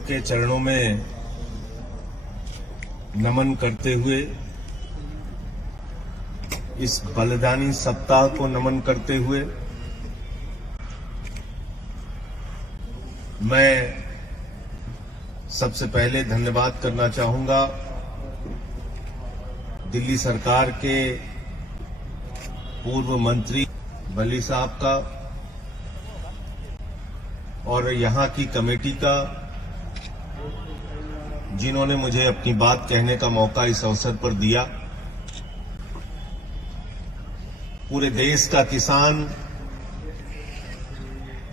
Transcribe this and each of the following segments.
के चरणों में नमन करते हुए, इस बलिदानी सप्ताह को नमन करते हुए मैं सबसे पहले धन्यवाद करना चाहूंगा दिल्ली सरकार के पूर्व मंत्री वली साहब का और यहां की कमेटी का, जिन्होंने मुझे अपनी बात कहने का मौका इस अवसर पर दिया। पूरे देश का किसान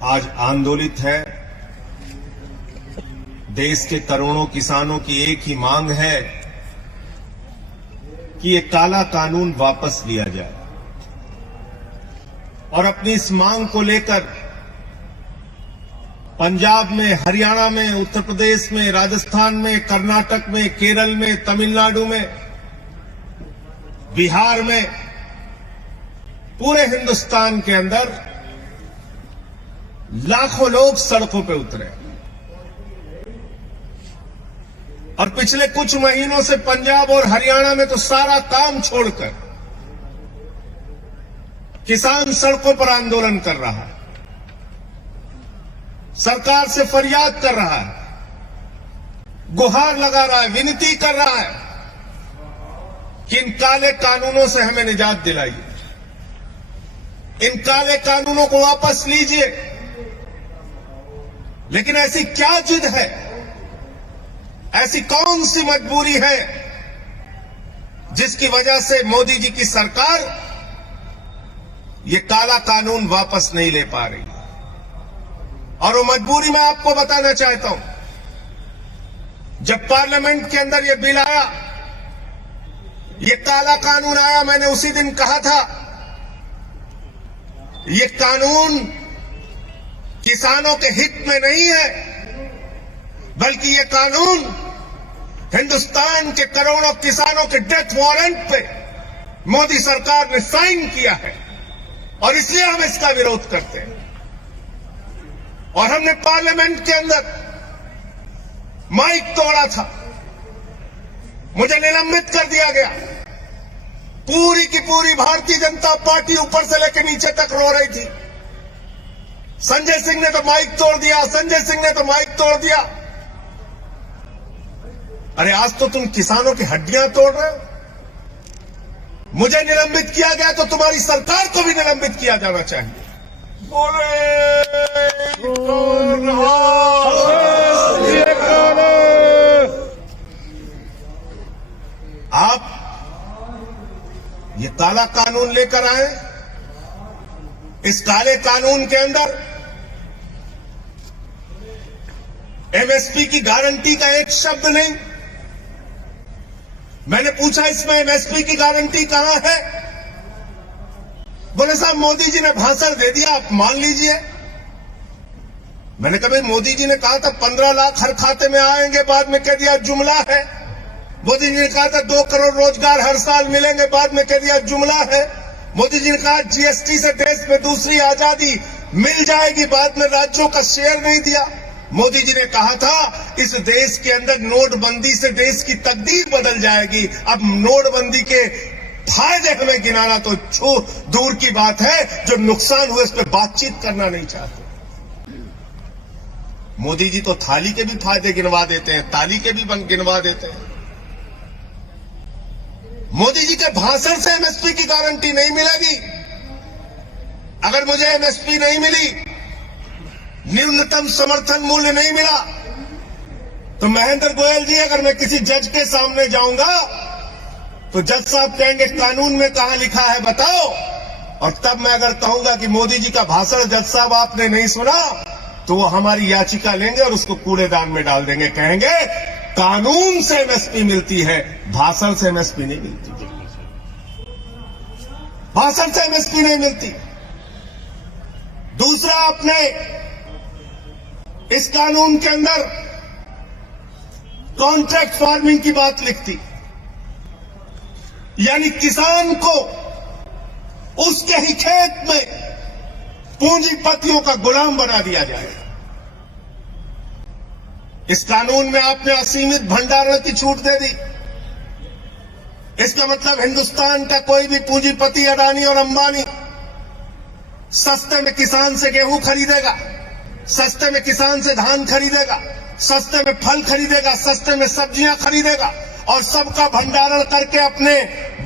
आज आंदोलित है। देश के करोड़ों किसानों की एक ही मांग है कि ये काला कानून वापस लिया जाए, और अपनी इस मांग को लेकर पंजाब में, हरियाणा में, उत्तर प्रदेश में, राजस्थान में, कर्नाटक में, केरल में, तमिलनाडु में, बिहार में, पूरे हिंदुस्तान के अंदर लाखों लोग सड़कों पे उतरे। और पिछले कुछ महीनों से पंजाब और हरियाणा में तो सारा काम छोड़कर किसान सड़कों पर आंदोलन कर रहा है, सरकार से फरियाद कर रहा है, गुहार लगा रहा है, विनती कर रहा है कि इन काले कानूनों से हमें निजात दिलाइए, इन काले कानूनों को वापस लीजिए। लेकिन ऐसी क्या जिद है, ऐसी कौन सी मजबूरी है जिसकी वजह से मोदी जी की सरकार ये काला कानून वापस नहीं ले पा रही? और वो मजबूरी मैं आपको बताना चाहता हूं। जब पार्लियामेंट के अंदर ये बिल आया, ये काला कानून आया, मैंने उसी दिन कहा था ये कानून किसानों के हित में नहीं है, बल्कि ये कानून हिंदुस्तान के करोड़ों किसानों के डेथ वारंट पे मोदी सरकार ने साइन किया है, और इसलिए हम इसका विरोध करते हैं। और हमने पार्लियामेंट के अंदर माइक तोड़ा था, मुझे निलंबित कर दिया गया। पूरी की पूरी भारतीय जनता पार्टी ऊपर से लेकर नीचे तक रो रही थी। संजय सिंह ने तो माइक तोड़ दिया, संजय सिंह ने तो माइक तोड़ दिया। अरे आज तो तुम किसानों की हड्डियां तोड़ रहे हो। मुझे निलंबित किया गया तो तुम्हारी सरकार को भी निलंबित किया जाना चाहिए। आप ये काला कानून लेकर आए, इस काले कानून के अंदर एमएसपी की गारंटी का एक शब्द नहीं। मैंने पूछा इसमें एमएसपी की गारंटी कहां है? बोले साहब मोदी जी ने भाषण दे दिया, आप मान लीजिए। मैंने कहा भाई मोदी जी ने कहा था 15 लाख हर खाते में आएंगे, बाद में कह दिया जुमला है। मोदी जी ने कहा था 2 करोड़ रोजगार हर साल मिलेंगे, बाद में कह दिया जुमला है। मोदी जी ने कहा जीएसटी से देश में दूसरी आजादी मिल जाएगी, बाद में राज्यों का शेयर नहीं दिया। मोदी जी ने कहा था इस देश के अंदर नोटबंदी से देश की तकदीर बदल जाएगी। अब नोटबंदी के फायदे हमें गिनाना तो दूर की बात है, जो नुकसान हुए उस पर बातचीत करना नहीं चाहते। मोदी जी तो थाली के भी फायदे गिनवा देते हैं, ताली के भी गिनवा देते हैं। मोदी जी के भाषण से एमएसपी की गारंटी नहीं मिलेगी। अगर मुझे एमएसपी नहीं मिली, न्यूनतम समर्थन मूल्य नहीं मिला, तो महेंद्र गोयल जी अगर मैं किसी जज के सामने जाऊंगा तो जज साहब कहेंगे कानून में कहां लिखा है बताओ। और तब मैं अगर कहूंगा कि मोदी जी का भाषण जज साहब आपने नहीं सुना, तो वो हमारी याचिका लेंगे और उसको कूड़ेदान में डाल देंगे। कहेंगे कानून से एमएसपी मिलती है, भाषण से एमएसपी नहीं मिलती, भाषण से एमएसपी नहीं मिलती। दूसरा, आपने इस कानून के अंदर कॉन्ट्रैक्ट फार्मिंग की बात लिखती, यानी किसान को उसके ही खेत में पूंजीपतियों का गुलाम बना दिया जाए। इस कानून में आपने असीमित भंडारण की छूट दे दी। इसका मतलब हिंदुस्तान का कोई भी पूंजीपति, अडानी और अंबानी सस्ते में किसान से गेहूं खरीदेगा, सस्ते में किसान से धान खरीदेगा, सस्ते में फल खरीदेगा, सस्ते में सब्जियां खरीदेगा और सबका भंडारण करके अपने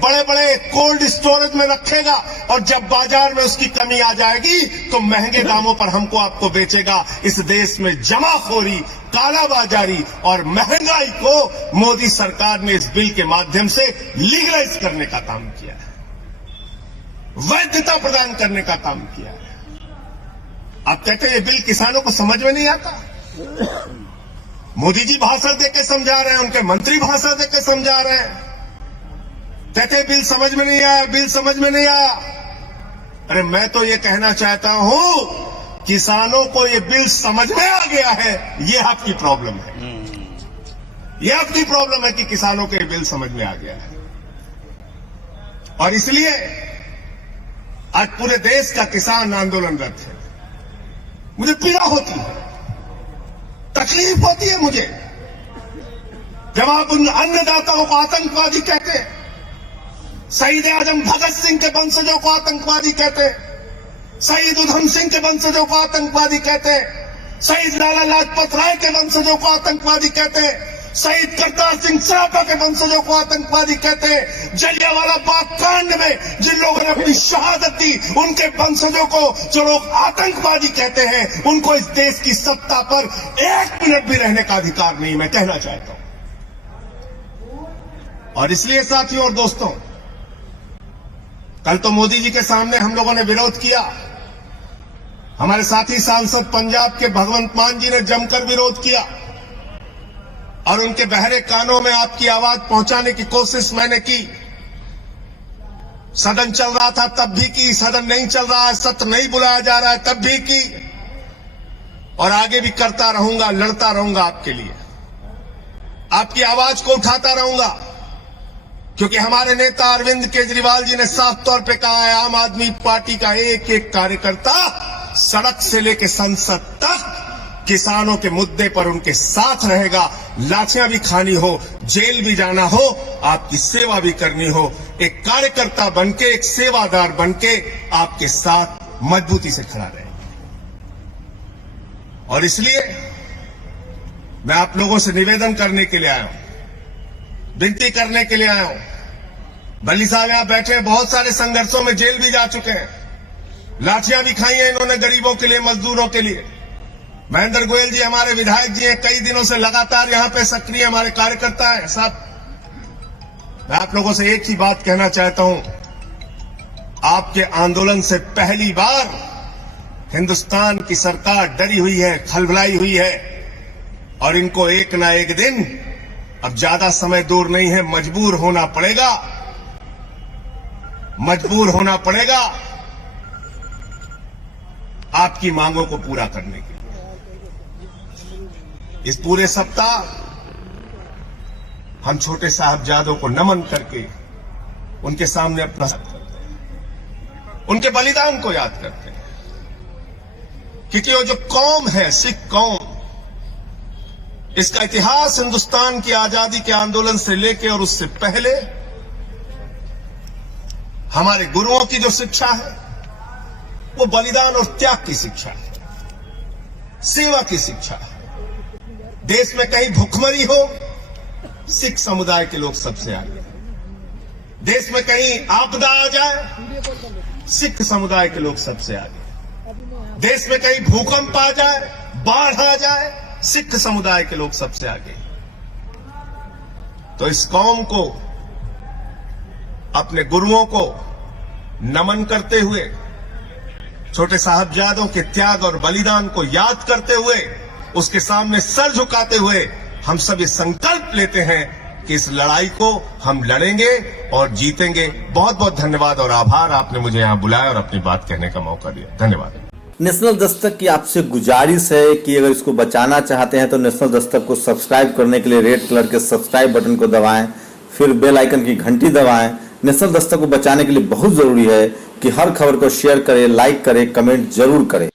बड़े बड़े कोल्ड स्टोरेज में रखेगा और जब बाजार में उसकी कमी आ जाएगी तो महंगे दामों पर हमको आपको बेचेगा। इस देश में जमाखोरी, कालाबाजारी और महंगाई को मोदी सरकार ने इस बिल के माध्यम से लीगलाइज करने का काम किया है, वैधता प्रदान करने का काम किया है। आप कहते हैं ये बिल किसानों को समझ में नहीं आता। मोदी जी भाषण देके समझा रहे हैं, उनके मंत्री भाषण देके समझा रहे हैं, कहते हैं बिल समझ में नहीं आया, बिल समझ में नहीं आया। अरे मैं तो ये कहना चाहता हूं किसानों को ये बिल समझ में आ गया है, ये आपकी प्रॉब्लम है। ये आपकी प्रॉब्लम है कि किसानों को ये बिल समझ में आ गया है और इसलिए आज पूरे देश का किसान आंदोलनरत है। मुझे पीड़ा होती है, तकलीफ होती है मुझे जब आप उन अन्नदाताओं को आतंकवादी कहते हैं, शहीद आजम भगत सिंह के वंशजों को आतंकवादी कहते हैं, शहीद उधम सिंह के वंशजों को आतंकवादी कहते हैं, शहीद लाला लाजपत राय के वंशजों को आतंकवादी कहते हैं, शहीद करतार सिंह सराफा के वंशजों को आतंकवादी कहते हैं। जलियांवाला बाग कांड में जिन लोगों ने अपनी शहादत दी उनके वंशजों को जो लोग आतंकवादी कहते हैं, उनको इस देश की सत्ता पर एक मिनट भी रहने का अधिकार नहीं, मैं कहना चाहता हूं। और इसलिए साथियों और दोस्तों, कल तो मोदी जी के सामने हम लोगों ने विरोध किया, हमारे साथी सांसद पंजाब के भगवंत मान जी ने जमकर विरोध किया और उनके बहरे कानों में आपकी आवाज पहुंचाने की कोशिश मैंने की। सदन चल रहा था तब भी की, सदन नहीं चल रहा है, सत्र नहीं बुलाया जा रहा है तब भी की और आगे भी करता रहूंगा, लड़ता रहूंगा आपके लिए, आपकी आवाज को उठाता रहूंगा, क्योंकि हमारे नेता अरविंद केजरीवाल जी ने साफ तौर पे कहा है आम आदमी पार्टी का एक एक कार्यकर्ता सड़क से लेकर संसद तक किसानों के मुद्दे पर उनके साथ रहेगा। लाठियां भी खानी हो, जेल भी जाना हो, आपकी सेवा भी करनी हो, एक कार्यकर्ता बनके, एक सेवादार बनके आपके साथ मजबूती से खड़ा रहेगा। और इसलिए मैं आप लोगों से निवेदन करने के लिए आया हूं, विनती करने के लिए आया हूं। बल्ली साहब यहां बैठे हैं, बहुत सारे संघर्षों में जेल भी जा चुके हैं, लाठियां भी खाई हैं इन्होंने गरीबों के लिए, मजदूरों के लिए। महेंद्र गोयल जी हमारे विधायक जी हैं, कई दिनों से लगातार यहां पे सक्रिय हमारे कार्यकर्ता हैं साहब। मैं आप लोगों से एक ही बात कहना चाहता हूं, आपके आंदोलन से पहली बार हिंदुस्तान की सरकार डरी हुई है, खलबलाई हुई है और इनको एक ना एक दिन, अब ज्यादा समय दूर नहीं है, मजबूर होना पड़ेगा, मजबूर होना पड़ेगा आपकी मांगों को पूरा करने के लिए। इस पूरे सप्ताह हम छोटे साहबजादों को नमन करके उनके सामने अपना करते हैं, उनके बलिदान को याद करते हैं, क्योंकि वो जो कौम है, सिख कौम, इसका इतिहास हिंदुस्तान की आजादी के आंदोलन से लेकर और उससे पहले हमारे गुरुओं की जो शिक्षा है वो बलिदान और त्याग की शिक्षा है, सेवा की शिक्षा है। देश में कहीं भुखमरी हो, सिख समुदाय के लोग सबसे आगे। देश में कहीं आपदा आ जाए, सिख समुदाय के लोग सबसे आगे। देश में कहीं भूकंप आ जाए, बाढ़ आ जाए, सिख समुदाय के लोग सबसे आगे। तो इस कौम को, अपने गुरुओं को नमन करते हुए, छोटे साहबजादों के त्याग और बलिदान को याद करते हुए, उसके सामने सर झुकाते हुए हम सब ये संकल्प लेते हैं कि इस लड़ाई को हम लड़ेंगे और जीतेंगे। बहुत बहुत धन्यवाद और आभार, आपने मुझे यहां बुलाया और अपनी बात कहने का मौका दिया। धन्यवाद। नेशनल दस्तक की आपसे गुजारिश है कि अगर इसको बचाना चाहते हैं तो नेशनल दस्तक को सब्सक्राइब करने के लिए रेड कलर के सब्सक्राइब बटन को दबाएं, फिर बेल आइकन की घंटी दबाएं। नेशनल दस्तक को बचाने के लिए बहुत जरूरी है कि हर खबर को शेयर करें, लाइक करें, कमेंट जरूर करें।